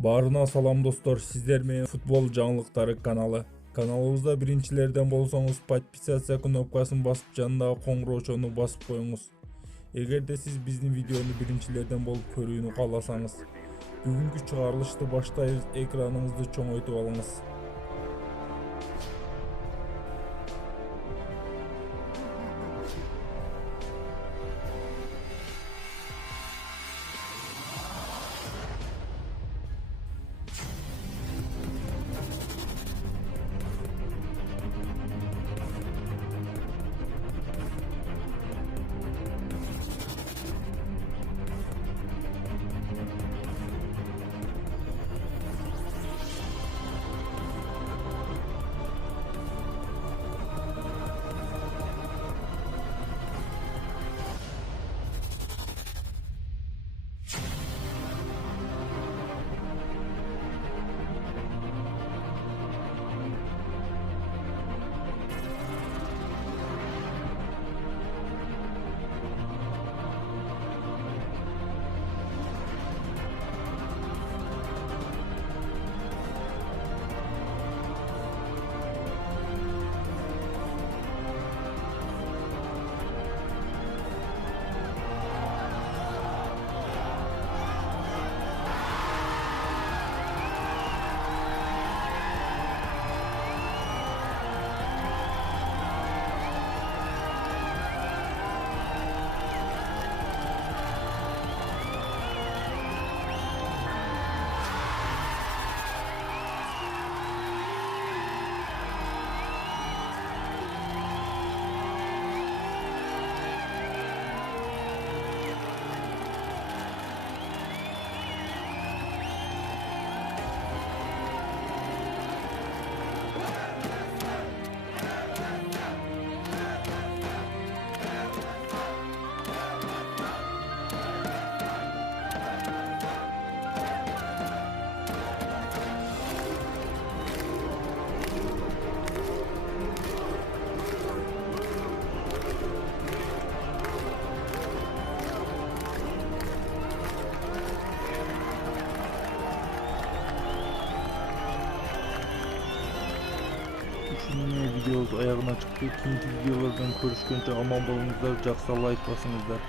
Баарына салам достор, сиздер менен футбол жаңылыктары каналы. Каналыбызда биринчилерден болсоңуз подписация кнопкасын басып жанындагы коңгуроочону басып коюңуз. Эгерде сиз биздин видеону биринчилерден болуп көрүүнү кааласаңыз, бүгүнкү чыгарылышты баштайбыз. Экраныңызды чоңойтуп алыңыз. Ушуну видеобуз аягына чыкты. Кийинки видеолордон көрүшкөнчө аман болуңуздар, жакшы лайк басыңыздар.